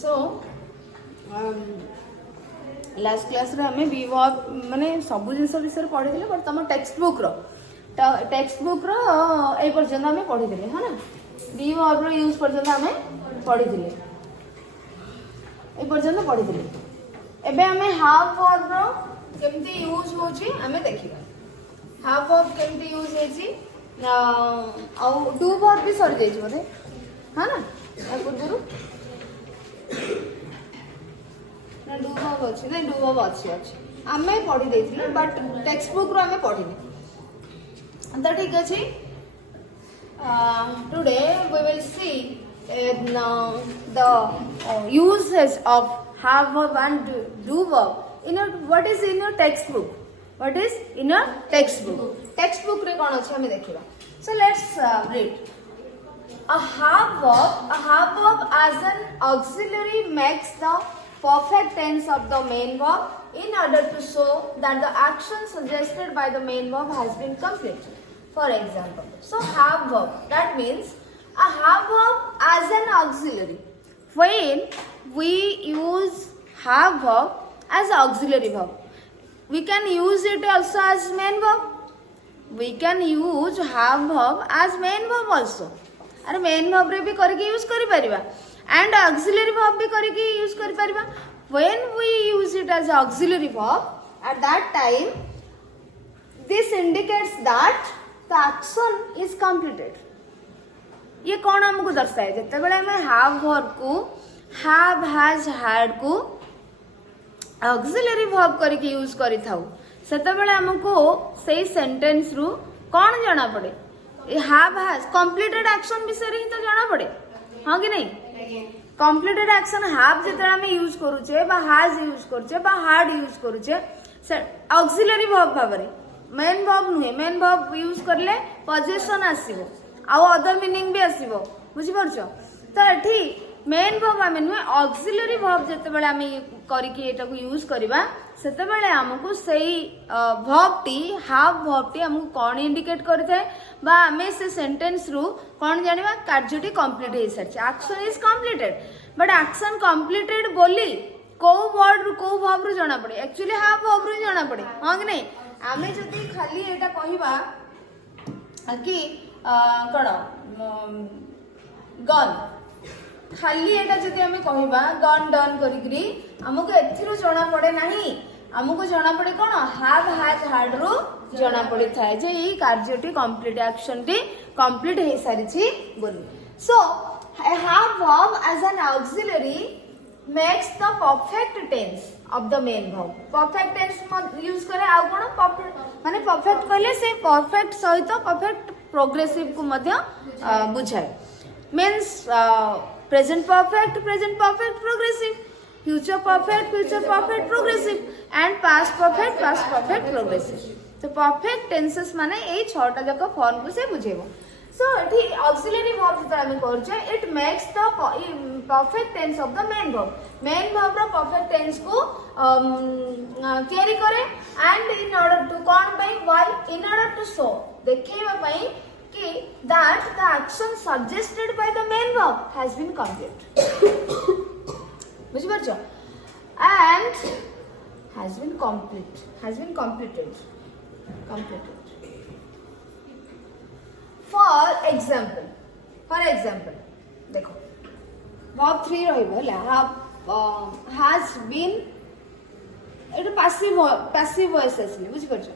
So last class रे हमें B verb माने सब जिन विषय पढ़ी बट तुम टेक्स्ट बुक ए पर्यंत आम पढ़ी है ना बी वर्ब रो यूज पर्यंत आम पढ़ी ए पर्यंत पढ़ी एबे आमे हाफ वर्ब रो केमती यूज होची आमे देखिबा हाफ वर्ब केमती यूज हेची आ डू वर्ब भी सर जाई बोधे हां ना आ पूर्वरु ना डू वर्ब अछि ना डू वर्ब अछि आमे पढ़ी देथिले बट टेक्स्ट बुक रो आमे पढ़ी तो ठीक अछि today we will see the uses of have verb and do verb in your what is in your textbook textbook रे कोन अछि हमें देखिबा so let's read a have verb as an auxiliary makes the perfect tense of the main verb in order to show that the action suggested by the main verb has been completed. For example, so have verb, that means a have verb as an auxiliary. When we use have verb as auxiliary verb, we can use it also as main verb. We can use have verb as main verb also. अरे main verb रे भी करके use करि परिबा and auxiliary verb भी करके use करि परिबा. When we use it as auxiliary verb, at that time this indicates that the action is completed. ये कौन हमको दर्शाए जिते बेले हमें have verb को have has had को auxiliary verb करके यूज करी थाउ सेते बेले हमको सही सेंटेंस रु कौन जाना पड़े have has completed action विषय रे ही तो जाना पड़े हां कि नहीं completed action have जेते हमें यूज करूचे बा has यूज करूचे बा had यूज करूचे auxiliary verb भाबरे मेन वर्ब नुहे मेन वर्ब यूज करले पोजीशन आसीबो आउ अदर मीनिंग भी आसीबो बुझी परछो तो एठी मेन वर्ब आमे नुहे ऑक्सिलरी वर्ब जते बेले आमे करी कि एटा को यूज करबा सेते बेले हमकु सेही वर्ब टी हाफ वर्ब टी हमकु कोन इंडिकेट करथे बा आमे से सेंटेंस रु कोन जानिबा कार्यटी कंप्लीट हे सरछ action is completed but action completed बोली को वर्ड रु को वर्ब रु जाना पड़े एक्चुअली हाफ वर्ब रु जाना पड़े हां कि नहीं आमे जदी खाली एटा कहिबा कि कण गन खाली एटा जदी हमें कहिबा गन डन करिकरी हमको एथिरो जणा पड़े नाही हमको जणा पड़े कोन हैव हैज हैड रु जणा पड़े थाए जे ई कार्यटी कंप्लीट एक्शन टी कंप्लीट हे सारिछि बोली so have verb as an auxiliary makes the perfect tense of the main verb. Perfect tense use करे आउ कोन perfect माने perfect कहले से perfect सहित perfect progressive को मध्य बुझाए means present perfect progressive, future perfect progressive and past perfect progressive. तो perfect tenses माने ए छटा जक फॉर्म को से बुझेबो so auxiliary verb जता हम करछे it makes the perfect tense of the main verb रो perfect tense को कैरी करे and in order to कोन पई why in order to show देखैबा पई कि that the action suggested by the main verb has been complete बुझि परछो and has been completed For example, देखो verb 3 रहिबो have has been Etah passive voice असले बुझि परछो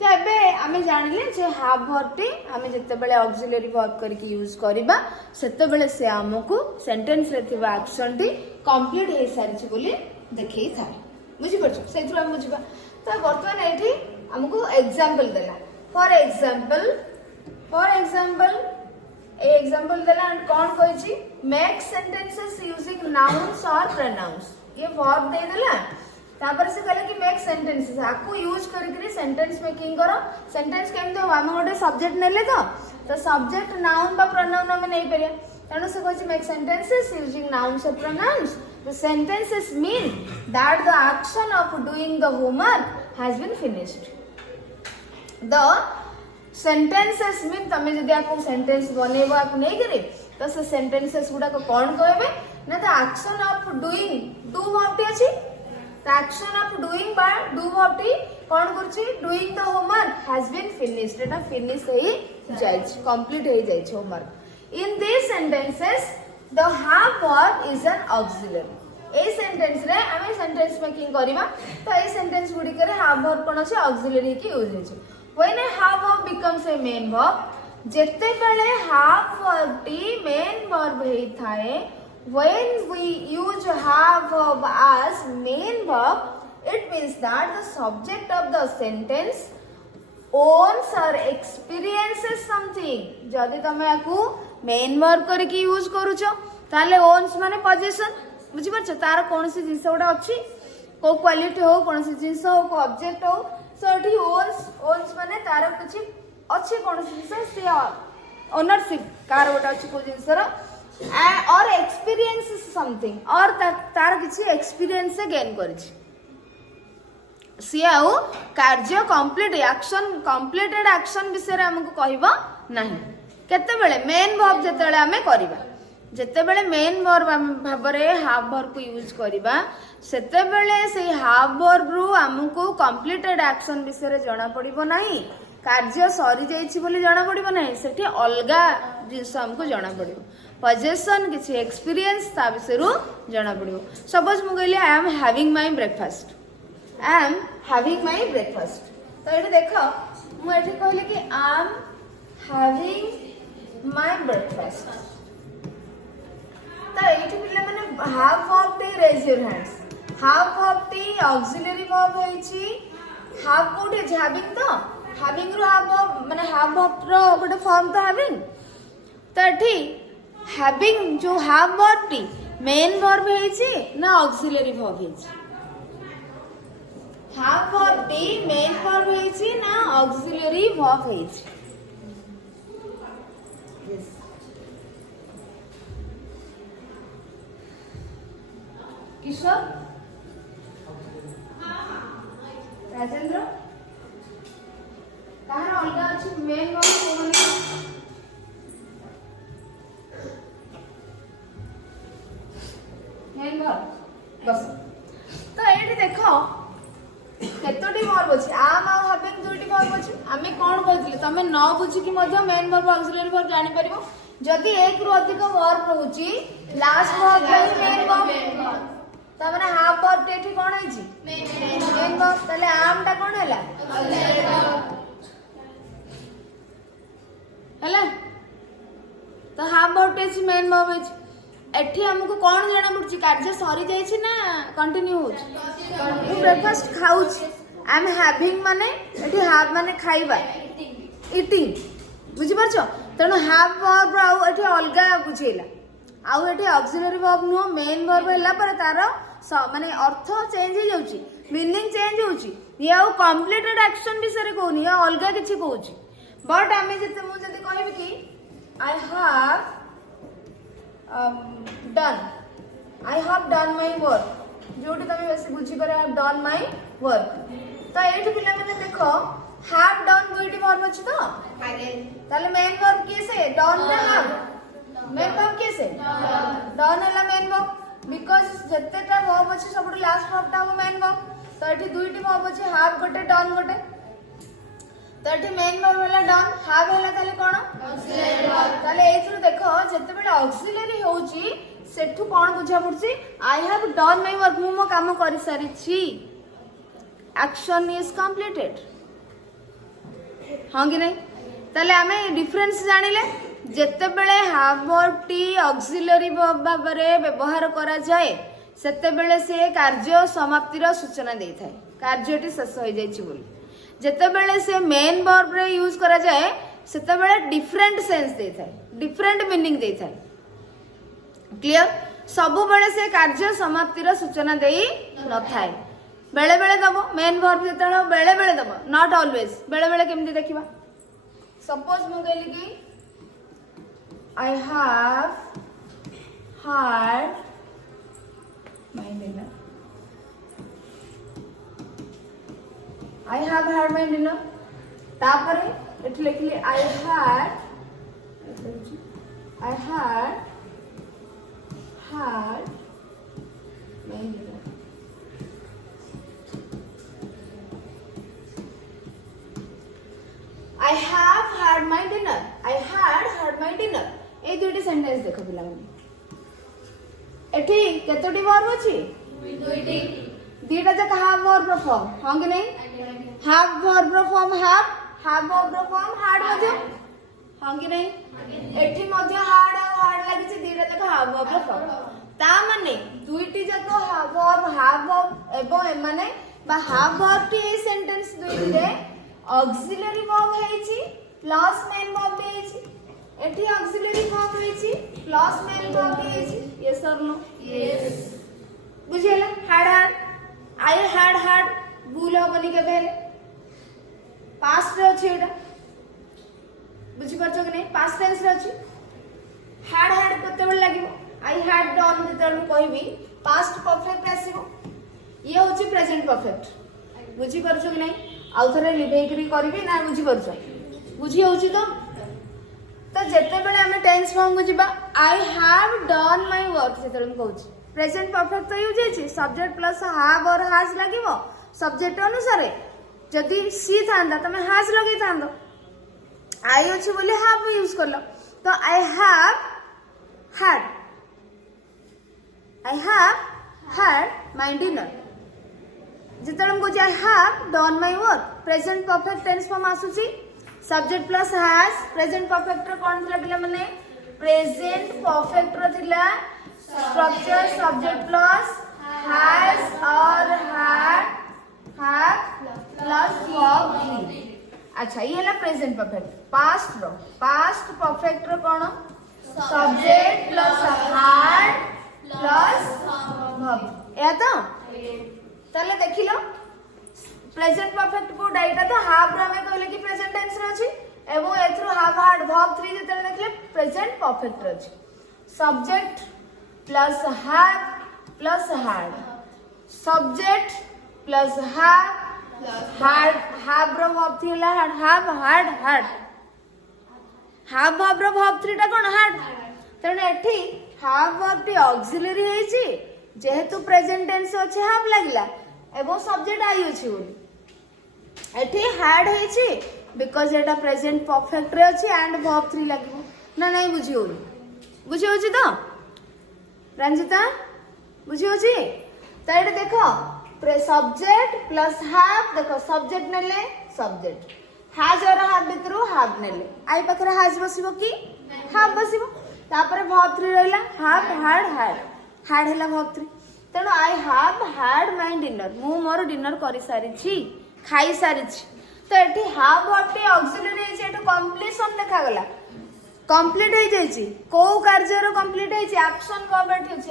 तो एबे आमे जानिले जे have verb टी आमे जते बेले auxiliary verb करके यूज करबा सेते बेले से हमकु सेंटेंस रे थिबा एक्शन टी कंप्लीट हे सारिछि बोली देखै थाए बुझि परछो सेथु हम बुझिबा तो वर्तमान एठी हमकु एग्जांपल देला फॉर एग्जांपल ए एग्जांपल देला एंड कोन कहै छी मेक सेंटेंसेस यूजिंग नाउन्स और प्रोनाउंस ये वर्ब दे देला तापर से कहले कि मेक सेंटेंसेस आकु यूज करके सेंटेंस मेकिंग करो सेंटेंस केम तो हम गोटे सब्जेक्ट नेले तो सब्जेक्ट नाउन बा प्रोनाउन हम नै परिया तनो से कहै छी मेक सेंटेंसेस यूजिंग नाउन्स और pronounce the sentences mean that the action of doing the homework has been finished the sentences mean तमे जदी आपको सेंटेंस बनेबो आप नै करे तो से सेंटेंसेस गुडा कौन कहबे ना the action of doing do verb टी अछि द एक्शन ऑफ डूइंग बा डू वर्ब टी कौन करछि doing the homework has been finished एटा फिनिश हेई जाइछ कंप्लीट हेई जाइछ homework in this sentences the have verb is an auxiliary ए सेंटेंस रे हमें सेंटेंस मेकिंग करिबा तो ए सेंटेंस गुडी करे हैव वर्ब कोन अछि ऑक्सिलरी की यूज होइछ when a have verb becomes a main verb जेते बेले हैव वर्ब टी मेन वर्ब हेई थाए when we use have verb as main verb it means that the subject of the sentence owns or experiences something जदि तमे आकू main verb करके use करूछ ताले owns माने पोजीशन बुझि परछ तार कोनसी जिंस गोटा अछि को क्वालिटी हो कोनसी जिंस हो को ऑब्जेक्ट हो सो एठी owns माने तार कुछ अछि कोनसी जिंस से ओनरशिप कार गोटा अछि को जिंसर और एक्सपीरियंस समथिंग और तार किसी एक्सपीरियंस से गेन करिछि सी आउ कार्य कंप्लीट एक्शन कंप्लीटेड एक्शन विषय रे हमको कहबो नाही केते बेले मेन वर्ब जते बेले हमें करबा जते बेले मेन वर्ब भाबरे हैव वर्ब को यूज करबा सेते बेले से हैव वर्ब रु हमको कंप्लीटेड एक्शन विषय रे जाना पड़िबो नाही कार्य सरी जाइछि बोली जाना पड़िबो नाही सेठी अलगा जिंस हमको जाना पड़िबो पोजेशन किसी एक्सपीरियंस ता विषय जाना पड़ो सपोज मु कहली I am having my breakfast I am having my breakfast तो ये देख मु एठी कहली कि I am having my breakfast तो एठी पिले माने हैव वर्ब टी raise your hands have verb टी ऑक्सिलरी वर्ब होईची हैव कोठे हैविंग तो हैविंग रो हैव वर्ब माने हैव वर्ब रो गोटे फॉर्म तो हैविंग तो एठी हैविंग जो हैव वर्ब टी मेन वर्ब हेछि ना ऑक्सिलरी वर्ब हेछि हैव वर्ब टी मेन वर्ब हेछि ना ऑक्सिलरी वर्ब हेछि किशोर राजेंद्र कहार अलगा अछि मेन वर्ब कोन बस तो ये देख केतोटी वर्ब अछि आम आ हैविंग दुईटी वर्ब अछि आमे कोन कहथिले तमे न बुझी कि मध्य मेन वर्ब ऑक्सिलरी वर्ब जानि परिबो जदि एक रु अधिक वर्ब रहउची last verb line main verb त माने हाफ वर्ब टेठी कोन होइची मेन वर्ब तले आम टा कोन हैला ऑक्सिलरी वर्ब हैला तो हाफ वर्ब टेची मेन वर्ब होइची एठी हमको कौन जाना पड़छि कार्य सरी जाय छी ना कंटिन्यू होछ ब्रेकफास्ट खाउछ आई एम हैविंग माने एठी हैव माने खाइबा ईटिंग बुझि परछो तनो हैव वर्ब आउ एठी अलगा बुझेला आउ एठी auxiliary verb no main verb हैला पर तार माने अर्थ चेंज हो जाउची मीनिंग चेंज होउची ये आउ कंप्लीटेड एक्शन विषय कोनी या अलगा किछि कहउची बट आमे जते मु जदी कहबी कि I have done I have done my work जोटी तमे बेसी बुझी करे I have done my work तो एठी पिला माने देखो have done दुईटी वर्ब अछि तो आगे ताले मेन वर्ब किसे done ना have मेन वर्ब किसे done हला मेन वर्ब बिकॉज़ जत्तेटा वर्ब अछि सबटु लास्ट वर्ब ता मेन वर्ब तो एठी दुईटी वर्ब अछि have गोटे done गोटे तो एठी मेन वर्ब हला done have हला ताले कोन ऑक्सिलरी वर्ब ताले एथरु देखो जत्ते बेले ऑक्सिलरी होउची सेठु कोन बुझा पड़ची I have done my work मु मो काम करि सारी छी एक्शन इज कंप्लीटेड हां कि नहीं ताले हमें डिफरेंस जानिले जत्ते बेले हैव वर्ब टी ऑक्सिलरी वर्ब बाबरे व्यवहार करा जाए सेते बेले से कार्य समाप्तिर सूचना देई थाए कार्यटी शेष हो जाय छी बोली जते बेले से मेन वर्ब रे यूज करा जाए सेते बेले डिफरेंट सेंस दे थाए डिफरेंट मीनिंग दे थाए क्लियर सबु बेले से कार्य समाप्तिर सूचना देई न थाए बेले बेले दबो मेन वर्ब जतनो बेले बेले दबो नॉट ऑलवेज बेले बेले केमती देखिबा सपोज मु कहली कि आई have had my dinner I have had my dinner तापरे एठी लिखली I had I had my dinner. I have had my dinner. I had my dinner. এই দুইটি সেন্টেন্স দেখো পিলাମାନେ এটি কেতোটি ভার্ব ଅଛି দুইটি দুইটা যাক have verb ର form ହଁ କି ନାହିଁ have verb ର form have verb ର form had ମଧ୍ୟ ହଁ କି ନାହିଁ ଏଠି ମଧ୍ୟ had ଆଉ had ଲାଗିଛି ଦୁଇଟା ଯାକ have verb ର form ତା ମାନେ ଦୁଇଟି ଯାକ have verb ଏବଂ ଏମାନେ বা have verb ଟି এই সেন্টেন্স দুইটিରେ auxiliary verb ହେଇଛି plus main verb ବି ହେଇଛି एठी auxiliary verb ହେଇଛି plus main verb ବି ହେଇଛି yes or no yes बुझिला had I had भूल होबनी केबे past रे अछि एटा बुझि परछो कि नै past tense रे अछि had कते बेल लागिवो I had done जेतल कहबी past perfect आसीबो ये होछि present perfect बुझि परछो कि नै आउ थरे लिभेकरी करबी ना बुझि परछो बुझि होछि तो जेते बेले हमें टेंस फॉर्म को जिबा आई हैव डन माय वर्क जेते हम कहूची प्रेजेंट परफेक्ट तो यूज हेछि सब्जेक्ट प्लस हैव और हैज लागिवो सब्जेक्ट अनुसार जदी सी थांदा तमे हैज लगै थांदो आई अछि बोली हैव यूज करलो तो I have had my dinner जेते हम कहूची I have done my work present perfect tense form आसुची subject plus has present perfect रो कोन थिला पिला माने प्रेजेंट परफेक्ट रो थिला स्ट्रक्चर सब्जेक्ट प्लस हैज और हैड प्लस वर्ब भी अच्छा ये हला प्रेजेंट परफेक्ट पास्ट परफेक्ट रो कोन subject plus had plus verb या तो तले देखिलो प्रेजेंट परफेक्ट को डाइटा तो हाफ रो हमें कहले कि प्रेजेंट टेंस रे अछि एवं एथरो हाफ हार्ड वर्ब 3 जेते देखले प्रेजेंट परफेक्ट रे अछि subject plus have plus had subject plus have रो वर्ब थिला हैव वर्ब रो वर्ब 3 टा कोन हैड तने एठी हैव वर्ब टी ऑक्सिलरी हेछि जेहेतु प्रेजेंट टेंस अछि हैव लागला एवं सब्जेक्ट आई अछि बोली एठी had हेछि because Etah present perfect रे अछि एंड वर्ब 3 लागबो ना नहीं बुझी होछि तो रंजिता बुझी होछि त एटा देखो सब्जेक्ट प्लस हैव देखो सब्जेक्ट नेले सब्जेक्ट हैज और हैव भितरु हैव नेले आई पखरे हैज बसिबो कि हैव बसिबो तापर वर्ब 3 रहला हैव हैड हैला वर्ब 3 तेणु I have had my dinner मु मोर डिनर करि सारी छी खाई सारी छी तो एठी हैव वर्ब टी ऑक्सिलरी है एठी कंप्लीशन देखा गला कंप्लीट हो जाईची को कार्य रो कंप्लीट है एक्शन वर्ब एठी अछि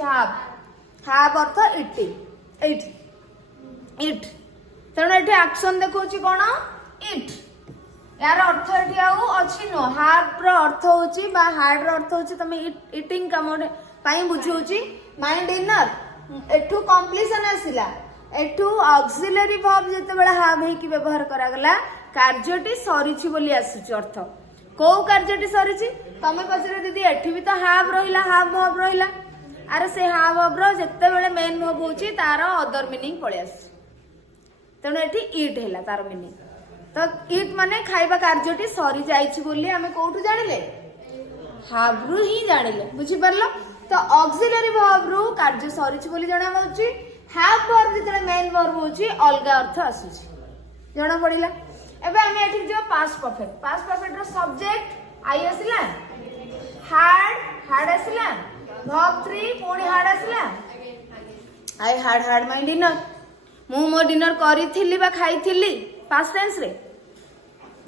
हैव अर्थ इट तेणु एठी एक्शन देखौची कोन इट यार अर्थ एठी आउ अछि नो हैव रो अर्थ होची बा हैड रो अर्थ होची तमे इटिंग काम पई बुझौची माय डिनर एठू कंप्लीशन आसिला एठू ऑक्सिलरी वर्ब जेते बेला हैव हे की व्यवहार करा गला कार्यटी सरीछि बोली आसुची अर्थ को कार्यटी सरीछि तमे पछरे दीदी एठी भी तो हैव रहिला हैव वर्ब रहिला अरे से हैव वर्ब रो जेते बेले मेन वर्ब होची तारो अदर मीनिंग पळे आस तेणु एठी इट हैला तारो मीनिंग तो इट माने खाइबा कार्यटी सरी जाईछि बोली हमें कोठू जानिले हैव रु ही जानिले बुझी परलो तो ऑक्सिलरी वर्ब रु कार्य सरीछि बोली जणा होची हैव वर्ब जेते मेन वर्ब होची अलगा अर्थ आसुची जणा पडिला एबे हमें एठी जो पास्ट परफेक्ट रो सब्जेक्ट आई आसिला हैड आसिला वर्ब 3 पुणी हैड आसिला आई हैड माय डिनर मु मो डिनर करी थिली बा खाई थिली पास्ट टेंस रे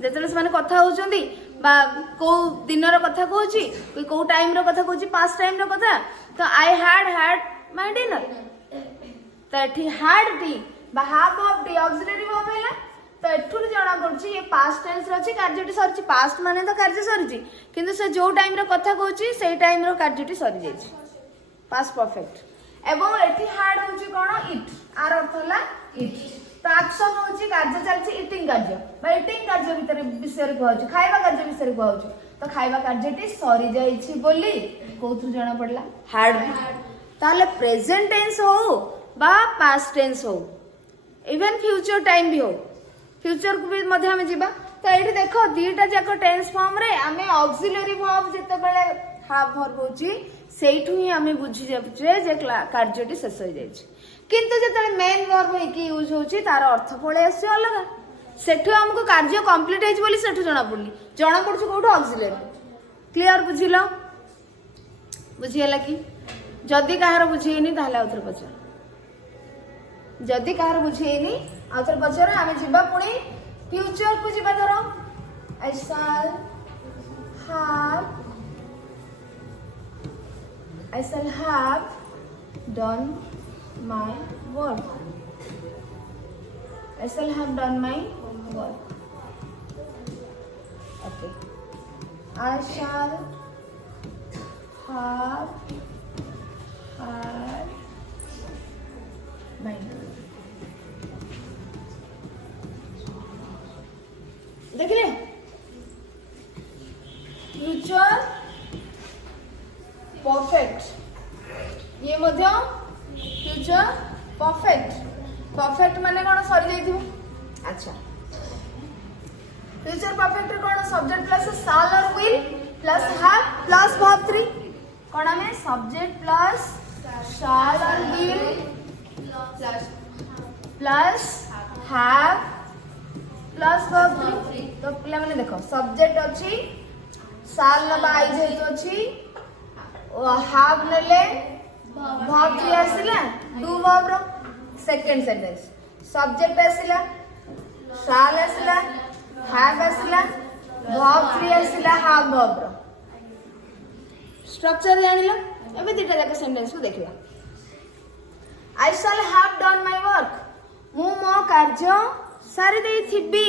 जेतले से माने कथा होचंदी बा को दिन रो कथा कहूची को टाइम रो कथा कहूची पास्ट टाइम रो कथा तो आई हैड माय डिनर तो एठी हैड टी बा हैव वर्ब टी ऑक्सिलरी वर्ब हैला तो एठुर जणा पड़छि ये पास्ट टेंस रो अछि कार्यटी सरछि पास्ट माने तो कार्य सरछि किंतु से जो टाइम रो कथा कहूची सेही टाइम रो कार्यटी सरि जायछि पास्ट परफेक्ट एवं एठी हैड होची कोन इट आर अर्थ होला इट तो एक्शन होची कार्य चलची इटिंग कार्य बा इटिंग कार्य भीतर विषय कहउची खाइबा कार्य विषय कहउची तो खाइबा कार्यटी सरी जाईछि बोली कोथु जणा पड़ला हार्ड ताले प्रेजेंट टेंस हो बा पास्ट टेंस हो इवन फ्यूचर टाइम भी हो फ्यूचर को भी मध्य हमें जीवा तो ये देख दीटा जाक टेंस फॉर्म रे आमे ऑक्सिलरी वर्ब जते बेले हाफ वर्ब होची सेठु ही आमे बुझी जाबुचे जे कार्यटी शेष हो जाईछि किंतु जते मेन वर्ब है कि यूज होची तार अर्थ पळे आसी अलग सेठु हमको कार्य कंप्लीट हेज बोली सेठु जणा पड़छ कोठो ऑक्सिलरी क्लियर बुझिलो बुझियला कि जदि कहार बुझेनी ताहले आउथर पचार जदि कहार बुझेनी आउथर पचार आमे जिबा पुणी फ्यूचर को जिबा धरो I shall have done my work. I shall have done my work. Okay. I shall have had my देख लिया फ्यूचर परफेक्ट ये मध्य फ्यूचर परफेक्ट माने कौन सरी जाइथिबो अच्छा फ्यूचर परफेक्ट कौन सब्जेक्ट प्लस शाल और will plus have plus verb 3 कौन हमें सब्जेक्ट प्लस शाल और will plus have plus verb 3 तो पिला माने देखो सब्जेक्ट अछि शाल नबा आई जेतो अछि हैव नेले वर्ब 3 आसिला डू वर्ब रो सेकंड सेंटेंस सब्जेक्ट आसिला शाल आसिला हैव आसिला वर्ब 3 आसिला हैव वर्ब रो स्ट्रक्चर जानिलो एबे दिटा जाक सेंटेंस को देखिला I shall have done my work मु मो कार्य सारी दे थिबी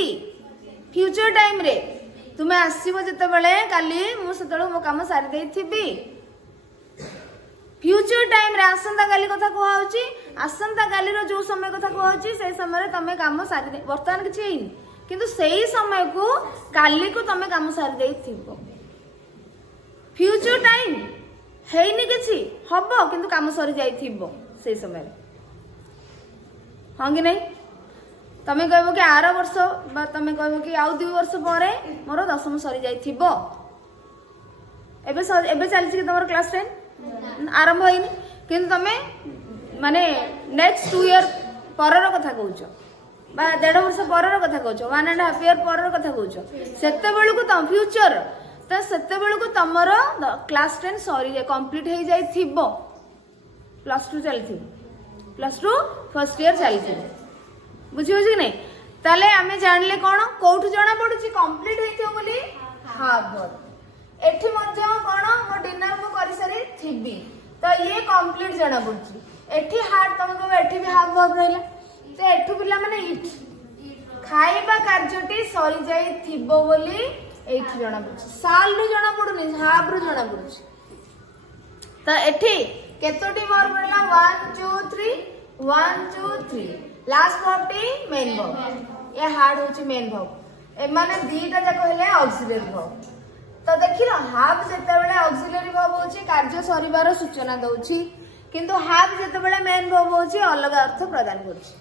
फ्यूचर टाइम रे तुमे आसीबो जते बेले काली मु सेतलो मो काम सारी दे थिबी फ्यूचर टाइम रे आसंता काली कथा कोहा होची आसंता काली रो जो समय कथा कोहा होची से समय रे तमे काम सारी दे वर्तमान किछि हेनी किंतु सेही समय को काली को तमे काम सारी दे थिबो फ्यूचर टाइम हेनी किछि हबो किंतु काम सरी जाई थिबो से समय रे हां कि नहीं तमे कहबो कि आर वर्ष बा तमे कहबो कि आउ 2 वर्ष परे मोर 10म सरी जाई थिबो एबे चलछि कि तमर क्लास 10 आरंभ होइनी किंतु तमे माने नेक्स्ट 2 ईयर परर कथा कहउछो बा 1.5 वर्ष परर कथा कहउछो 1.5 ईयर परर कथा कहउछो सेते बेलु को तम फ्यूचर त सेते बेलु को तमर क्लास 10 सरी जाय कंप्लीट हे जाई थिबो प्लस 2 चली थिबो प्लस 2 फर्स्ट ईयर चली थिबो बुझी कि नहीं ताले आमे जानले कोन कोठु जणा पडुची कंप्लीट हेथियो बोली हाफ वर्ब एठी मध्य कोन मो डिनर को करि सरी थिबी तो ये कंप्लीट जणा पडुची एठी हार्ड तमे को एठी भी हाफ वर्ब रहला तो एठु पिला माने इट खाइबा कार्यटी सरी जाई थिबो बोली एठी जणा पडुची साल रु जणा पडुनी हाफ रु जणा पडुची तो एठी केतोटी वर्ब रहला 1 2 3 1 2 3 लास्ट वर्ब टी मेन वर्ब ये हार्ड होची मेन वर्ब ए माने दीटा जाक हेले ऑक्सिलरी वर्ब तो देखिलो हाफ जते बेले ऑक्सिलरी वर्ब होची कार्य सरीबार सूचना दउची किंतु हाफ जते बेले मेन वर्ब होची अलग अर्थ प्रदान करची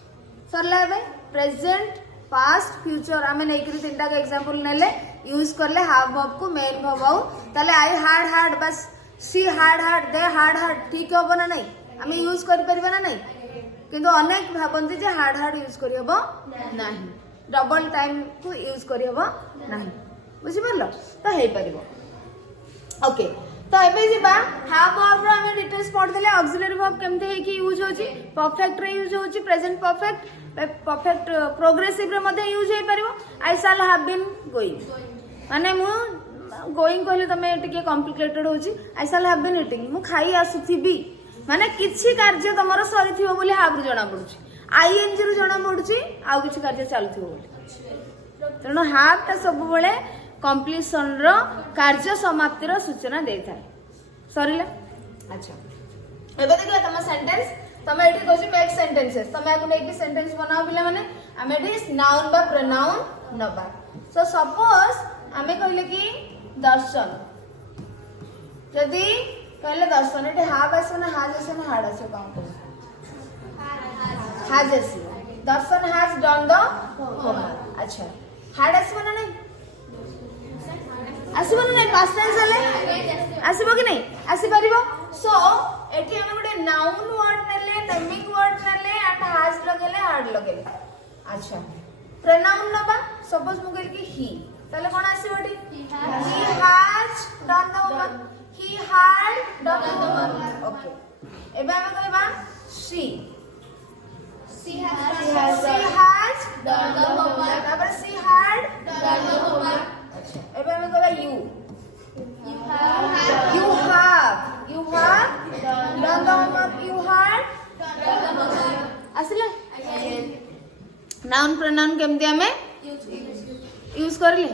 सरला बे प्रेजेंट पास्ट फ्यूचर आमे नेकरी तीनटा का एग्जांपल नेले यूज करले हाफ वर्ब को मेन वर्ब आउ ताले आई हार्ड बस सी हार्ड दे हार्ड ठीक होबो ना नहीं आमे यूज कर परबा ना नहीं किंतु अनेक भाबंती जे हार्ड यूज करी हबो नाही डबल टाइम को यूज करी हबो नाही बुझि परलो तो हे परिबो ओके तो एबे जिबा हाफ वर्ब रो हम डिटेल्स पढ़ देले ऑक्सिलरी वर्ब केमते हे कि यूज होची परफेक्ट रे यूज होची प्रेजेंट परफेक्ट प्रोग्रेसिव रे मध्ये यूज हे परिबो I shall have been going माने मु गोइंग कहले तमे टिके कॉम्प्लिकेटेड होची I shall have been eating मु खाई आसुथिबी माने किछि कार्य तमरो सरी थिबो बोली हाफ रु जणा पडुची आईएनजी रु जणा पडुची आउ किछि कार्य चालुथिबो बोली तनो हाफ ता सब बेले कंप्लीशन रो कार्य समाप्ति रो सूचना देथाय सरीला अच्छा एबे देखला तम सेंटेंस तमे एठी कहछि मेक सेंटेंसेस तमे आकु नेकी सेंटेंस बनाओ पिला माने आमे एठी नाउन बा प्रोनाउन नबा सो सपोज आमे कहले कि दर्शन यदि कहले दर्शन एठी हाफ आसो ना हाज आसो ना हार्ड आसो काम कर हाज आसो दर्शन हैज डन द होमवर्क अच्छा हार्ड आसो ना नहीं आसीबो ना पास्ट टेंस हले आसीबो कि नहीं आसी परिबो सो एठी हम गोटे नाउन वर्ड नेले नेमिंग वर्ड नेले एंड हैज लगेले हार्ड लगेले अच्छा प्रोनाउन नबा सपोज मु कहली कि ही तले कोन आसीबो एठी he has done the homework he had done the homework okay एबे हम कहबा she has done the homework तापर she had done the homework अच्छा एबे हम कहबा you have done the homework you had done the homework आसिला noun pronoun केमती हमें यूज करले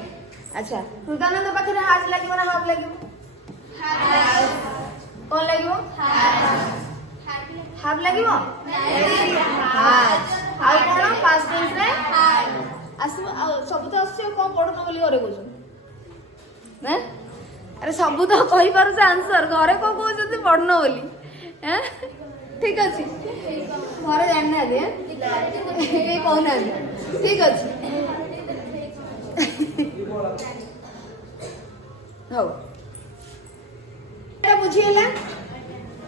अच्छा हृदयानंद पाखरे हाज लागिबो ना हाफ लागिबो कौन लागिबो हाफ लागिबो हाज आ कोन पास्ट टेंस रे आसो सब तो आसे कोन पढनो बोली घरे कहू हैं अरे सब तो कहि पारु से आंसर घरे को कहू जति पढनो बोली हैं ठीक अछि घरे जानना दे के कहू ना ठीक अछि हो एटा बुझियला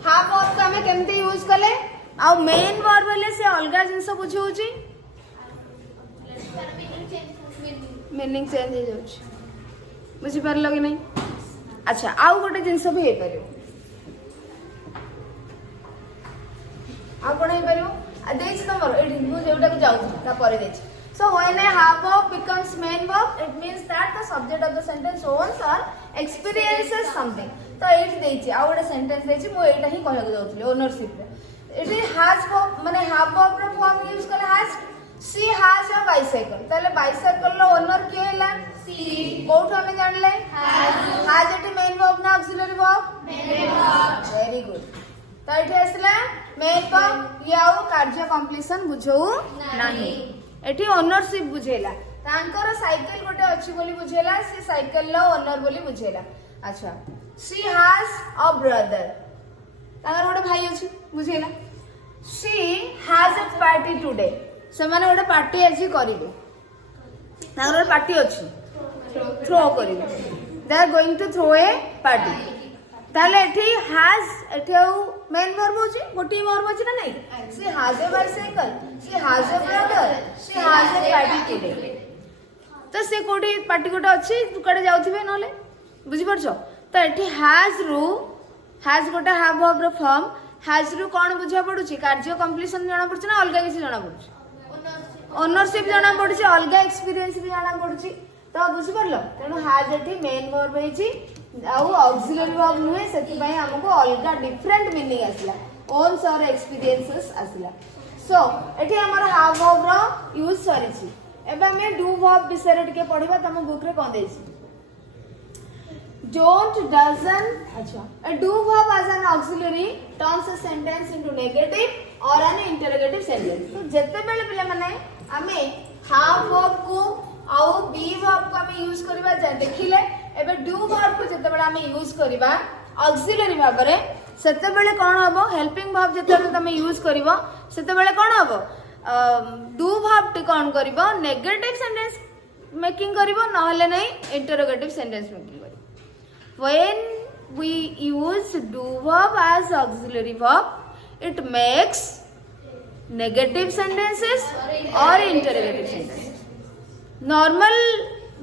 हाफ ऑफ का हमें केमते यूज कले आ मेन वर्ब बोले से अलगा जिंस बुझौची मीनिंग चेंज हो जाउची बुझि परलो कि नहीं अच्छा आउ गोटे जिंस भी हे परियो आ कोन हे परियो आ देछि तमरो एडी मु जेउटा को जाउ ता परे देछि so when a half verb becomes main verb it means that the subject of the sentence owns or experiences something तो एट देछि आ गोटे सेंटेंस देछि मु एटा ही कहय को जाउथली ओनरशिप रे इट हैज वर्ब माने हाफ वर्ब रे फॉर्म यूज कर has she has a bicycle ताले बाइसाइकिल रो ओनर के हैला शी कोठ हमें जानले हैज एटी मेन वर्ब ना auxiliary verb main verb very good तो एठी आसला मेन वर्ब याउ कार्य कंप्लीशन बुझौ नाही एठी ओनरशिप बुझेला तांकर साइकिल गोटे अछि बोली बुझेला से साइकिल लो ओनर बोली बुझेला अच्छा शी हैज अ ब्रदर तांकर गोटे भाई अछि बुझेला she has a party today से माने गोटे पार्टी अछि करिवे तांकर पार्टी अछि थ्रो करिवे they are going to throw a party ताले एठी हैज एठी मेन वर्ब होची गोटी वर्ब अछि ना नहीं she has a bicycle she has a brother she has a party today तो से कोडी पार्टी गोटे अछि कड़े जाउथिबे नले बुझि परछो तो एठी हैज गोटे हाफ वर्ब रो फॉर्म हैज रु कोन बुझा पडुची कार्य कंप्लीशन जाना पडुची ना अलगा किसी जाना पडुची ओनरशिप जाना पडुची अलगा एक्सपीरियंस भी जाना पडुची तो बुझि परलो तेनु हैज एठी मेन वर्ब हेची आउ ऑक्सिलरी वर्ब नुहे सेति पय हमको अलगा डिफरेंट मीनिंग आसला ओन्स और एक्सपीरियंसेस आसला सो एठी हमर हाफ वर्ब रो यूज सरीची एबे हम डू वर्ब विषय टिके पढिबा तम बुक रे कोन देछि don't doesn't अच्छा a do verb as an auxiliary turns a sentence into negative or an interrogative sentence तो जत्ते बेले पिले माने हमें have verb को आउ be verb को हमें यूज करबा जा देखिले एबे do verb को जत्ते बेले हमें यूज करबा auxiliary भाव रे सेते बेले कोन हबो helping verb जत्ते बेले तमे यूज करबो सेते बेले कोन हबो do verb टी कोन करबो negative sentence मेकिंग करबो नहले नै interrogative sentence making when we use do verb as auxiliary verb it makes negative sentences or interrogative sentences normal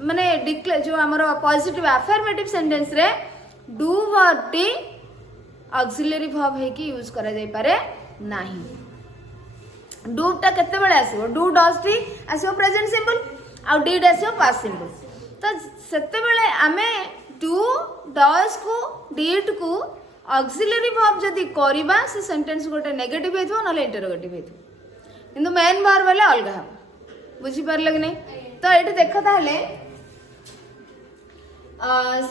माने डिक्लेयर जो हमरो पॉजिटिव अफर्मेटिव सेंटेंस रे do verb T auxiliary verb है कि use करा जाय पारे नाही do टा केते बेले आसीबो do does टी आसीबो प्रेजेंट सिंपल आ did आसीबो पास्ट सिंपल तो सेते बेले आमे डू डज को डिड को ऑक्सिलरी वर्ब जदी करबा से सेंटेंस गोटे नेगेटिव हेथो नले इंटरोगेटिव हेथो किंतु मेन वर्ब वाले अलगा हम बुझी परले कि नहीं तो एठी देखो ताले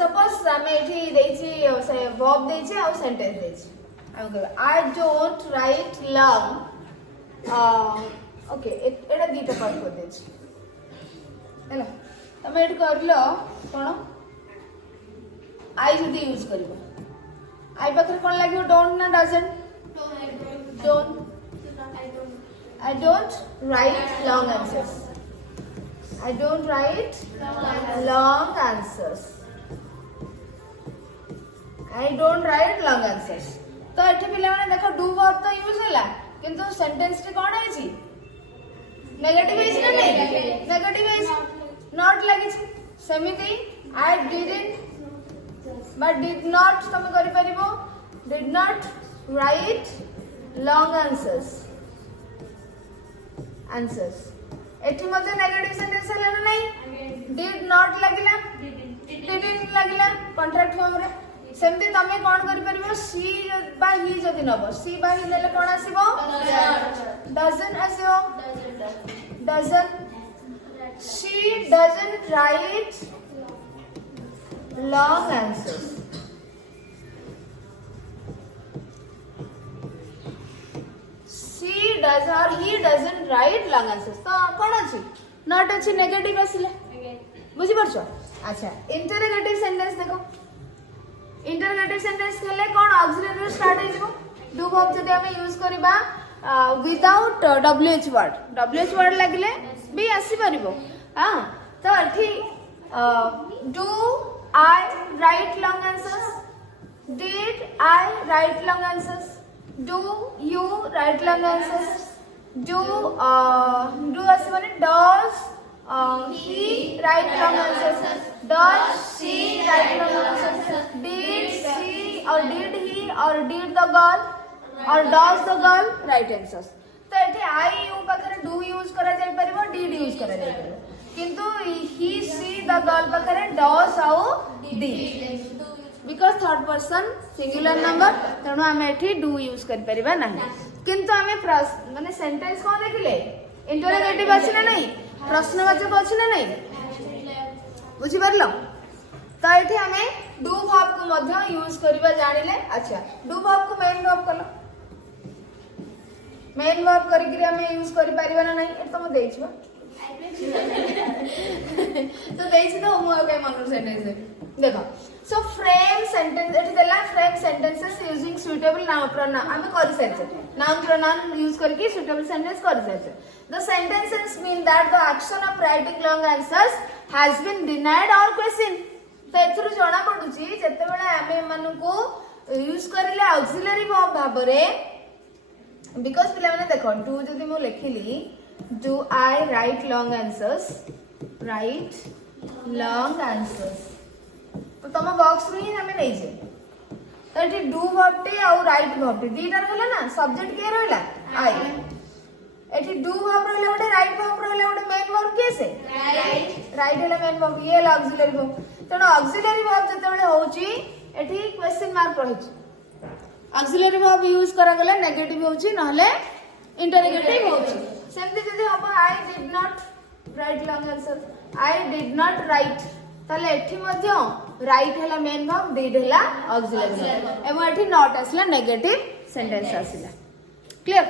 सपोज हमें एठी देछि से वर्ब देछि आ सेंटेंस देछि I don't write long. Okay एटा दीटा पार्ट कर दे हेला तमे एट करलो कोन आई जदी यूज करबो आई पाखरे कोन लागियो डोंट ना doesn't I don't write long answers. I don't write long answers. I don't write long answers. तो एठी पिला माने देखो डू वर्ब तो यूज होला किंतु सेंटेंस रे कोन है छी नेगेटिव इज ना नहीं नेगेटिव इज नॉट लगी छी समिति I didn't but did not तमे करि परिबो did not write long answers एठी मध्ये नेगेटिव सेंटेंस हला ना नहीं डिड नॉट लागिला डिडंट लागिला कॉन्ट्रैक्ट फॉर्म रे सेमती तमे कोन करि परिबो सी बा ही जदी नबो सी बा ही नेले कोन आसीबो डजंट आसीबो doesn't she doesn't write long answers She does or he doesn't write long answers. तो कौन अच्छी? Not अच्छी negative आसिले. बुझी परछो? अच्छा. Interrogative sentence देखो. Interrogative sentence खेले कौन auxiliary start है जो? Do verb जब हमें use करिबा without WH word. WH word लगिले भी आसी परिबो. हाँ. तो अठी do I write long answers? Did I write long answers? Do you write long answers? Do as माने does he write long answers? Does she write long answers? Did she or did he or did the girl or does the girl write answers? तो एठी I you पाखरे do use करा जाय परिबो did use करा जाय परिबो किंतु he she the girl पाखरे does आउ did because third person singular number तेणु आम एठी डू यूज कर परिबा नाही किंतु आमे माने सेंटेंस कोन देखिले इंटरोगेटिव अछि ना नहीं प्रश्नवाचक अछि ना नहीं बुझी परलो तो एठी आमे डू वर्ब को मध्य यूज करबा जानिले अच्छा डू वर्ब को मेन वर्ब कलो मेन वर्ब करी कि आमे यूज करि परिबा ना नहीं ए तो म देइछबा तो देइछ तो मु के मनर सेंटेंस देखो सो फ्रेम सेंटेंस एठी देला frame sentences using suitable noun pronoun आमे करि सैछे नाउन प्रोनाउन यूज करके सुटेबल सेंटेंस करि सैछे the sentences mean that the action of writing long answers has been denied और क्वेश्चन तो एथरु जणा पडुची जते बेला आमे मानु को यूज करिले ऑक्सिलरी वर्ब भाबरे बिकॉज़ पिला माने देखो डू जदी मु लिखिली do I write long answers तो तम बॉक्स में ही हमें नहीं जे तो एठी डू वर्ब टे और राइट वर्ब टे दीटा रहला ना सब्जेक्ट के रहला आई एठी डू वर्ब रहला ओटे राइट वर्ब रहला ओटे मेन वर्ब के से राइट हैला मेन वर्ब ये ला ऑक्सिलरी वर्ब तनो ऑक्सिलरी वर्ब जते बेले होची एठी क्वेश्चन मार्क रहिची ऑक्सिलरी वर्ब यूज करा गले नेगेटिव होची नहले इंटरोगेटिव होची सेमते जदी हबो I did not right long answer I did not right ताले एठी मध्य राइट हैला मेन वर्ब डिड हैला ऑक्सिलरी वर्ब एवं एठी नॉट आसला नेगेटिव सेंटेंस आसला क्लियर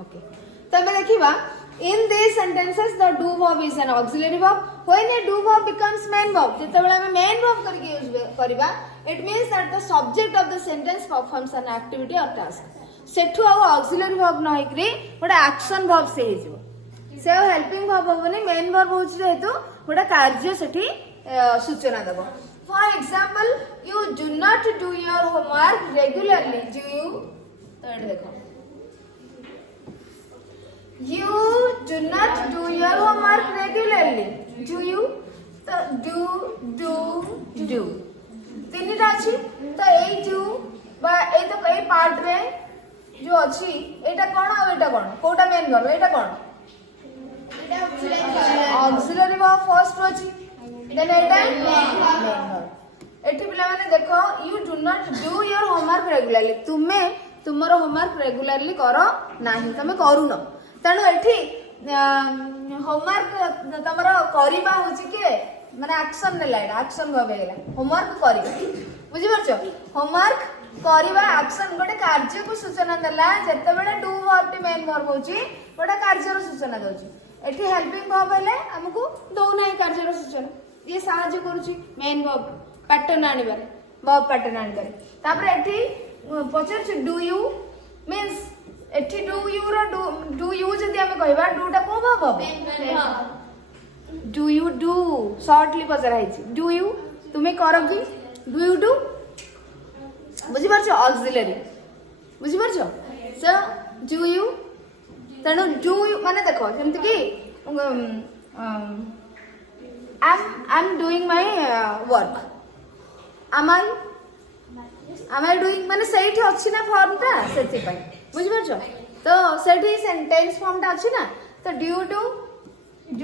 ओके तबे देखिबा इन this sentences the do verb is an auxiliary verb when A do verb becomes main verb जते बेला हम मेन वर्ब करके यूज करबा it means that the subject of the sentence performs an activity और task सेठु आ auxiliary verb न होइकरी गोटा action verb से हेजो से हेल्पिंग वर्ब होबनी मेन वर्ब होछ जेतु गोटा कार्य सेठी सूचना देबो for example you do not do your homework regularly do you तो एट देखो you do not do your homework regularly do you तो डू तीनटा अछि तो ए डू बा ए तो कई पार्ट रे जो अछि एटा कोन आ एटा कोन कोटा मेन वर्ब एटा कोन ऑक्सिलरी वर्ब फर्स्ट अछि देन एटा मेन वर्ब एठी पिला माने देखो you do not do your homework regularly तुमे तुमरो होमवर्क रेगुलरली करो नाही तमे करू न तणु एठी होमवर्क तमरो करिबा होछि के माने एक्शन नेला एक्शन भाबे गेला होमवर्क करी बुझी परछो होमवर्क करवा एक्शन गोटे कार्य को सूचना देला जते बेले डू वर्ब टी मेन वर्ब होची गोटे कार्यर सूचना दोची एठी हेल्पिंग वर्ब हेले हमकु दो नाही कार्यर सूचना ये सहाय्य करूची मेन वर्ब पैटर्न आनिबारे वर्ब पैटर्न आनिबारे तापर एठी पचार डू यू मींस एठी डू यू रो डू यू जदी हमें कहबा डू टा को verb do you do shortly पचार आइची डू यू तुम्हें करो कि डू यू डू बुझी पारछ ऑक्सिलरी बुझी पारछ सो डू यू तेणु डू यू माने देखो जेमति कि I'm doing my work. Am I doing माने सेठी अछि ना फॉर्म टा सेति पई बुझि परछो तो सेठी सेंटेंस फॉर्म टा अछि ना तो डू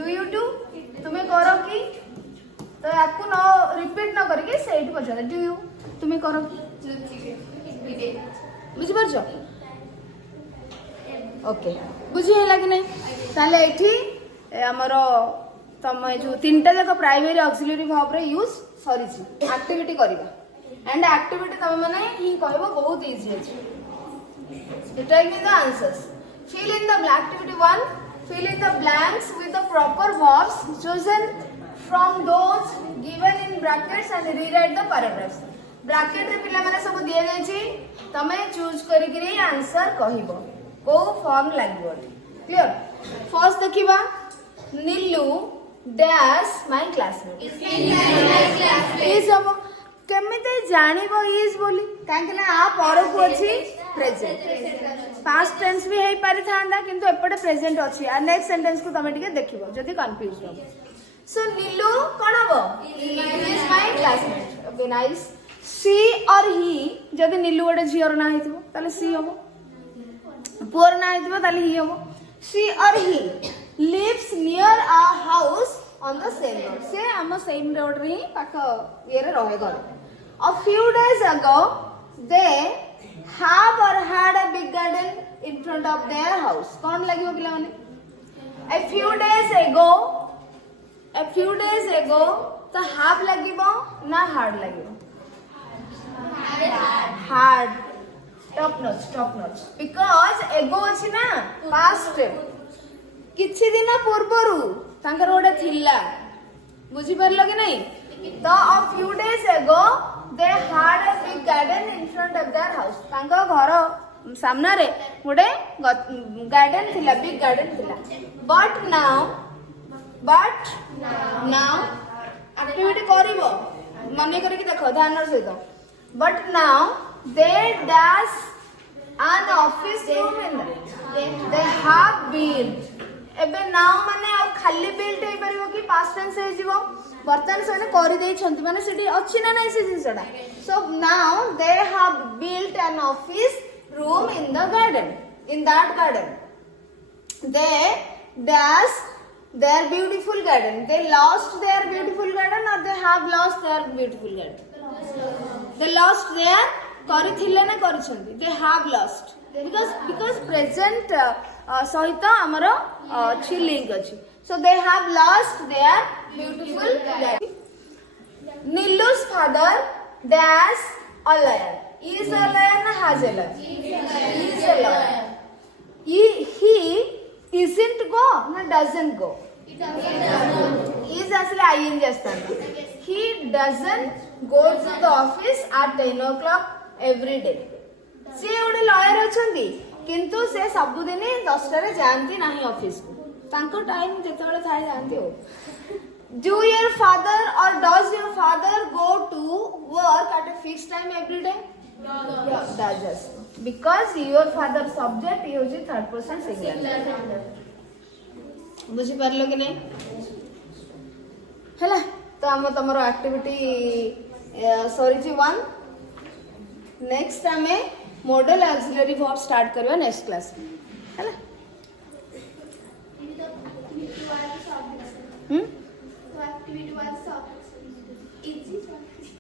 यू डू तुम्हें करो कि तो आपको न रिपीट न करके सेठी पछा डू यू तुम्हें करो कि बुझि परछो ओके बुझि हैला कि नै ताले एठी हमरो तम जो तीनटा जाक प्राइमरी ऑक्सिलरी वर्ब रे यूज सरी छी एक्टिविटी करबा एंड एक्टिविटी तम माने ही कहबो बहुत इजी अछि tell me the answers fill in the activity 1 fill in the blanks with the proper verbs chosen from those given in brackets and rewrite the paragraphs bracket रे पिला माने सब दिया जाय छी तमे चूज करि करि आंसर कहिबो को फॉर्म लागबो क्लियर फर्स्ट देखिबा नीलू डैश माय क्लासमेट इज हम केमिते जानिबो इज बोली काहे ना आ पर को अछि प्रेजेंट पास्ट टेंस भी हेई पारि थांदा किंतु एपटे प्रेजेंट अछि आ नेक्स्ट सेंटेंस को तमे टिके देखिबो जदी कंफ्यूज हो सो नीलू कोन हबो is my classmate okay nice she और ही जदी नीलू गोटे झियर ना हेतिबो ताले सी हबो पुअर ना हेतिबो ताले ही हबो सी और ही lives near our house on the same road से हम same road रे पाख ये रे रहे घर a few days ago they have or had a big garden in front of their house कौन लगियो पिला माने a few days ago तो have लगिबो ना hard लगिबो hard top notch because ago अछि ना past किछि दिन पूर्वरु तांकर ओडे थिला बुझी परलो कि नहीं तो a few days ago they had a big garden in front of their house तांको घर सामना रे ओडे गार्डन थिला बिग गार्डन थिला but now एक्टिविटी करिवो मने करी कि देखो ध्यान सहित but now they dash an office room in they have built एबे नाउ माने आ खाली बिल्ट हे परबो कि पास्ट टेंस हे जिवो वर्तमान सने करि देइ छंती माने सिटी अछि ना नै से जिंसडा so now they have built an office room in the garden in that garden they dash their beautiful garden they lost their beautiful garden और they have lost their beautiful garden they lost their करिथिले ना करिसंती they have lost because present सहित हमर अछि link अछि so they have lost their beautiful garden Nilu's father dash a liar is a liar na has a liar is a liar he isn't go na doesn't go is asle ing chestanda he doesn't go to the office at 10 o'clock every day से ओडे lawyer अछंती किंतु से सबुदिन 10 रे जानती नाही office को तांको time जेते बेले थाय जानती हो डू योर फादर और does your father go to work at a fixed time every day does because your father subject use third person singular बुझी परलो कि नहीं हैला तो हम तमरो एक्टिविटी सॉरी जी 1 नेक्स्ट हमें मॉडल ऑक्सिलरी वर्ब स्टार्ट करबा नेक्स्ट क्लास में हैला तो एक्टिविटी वाज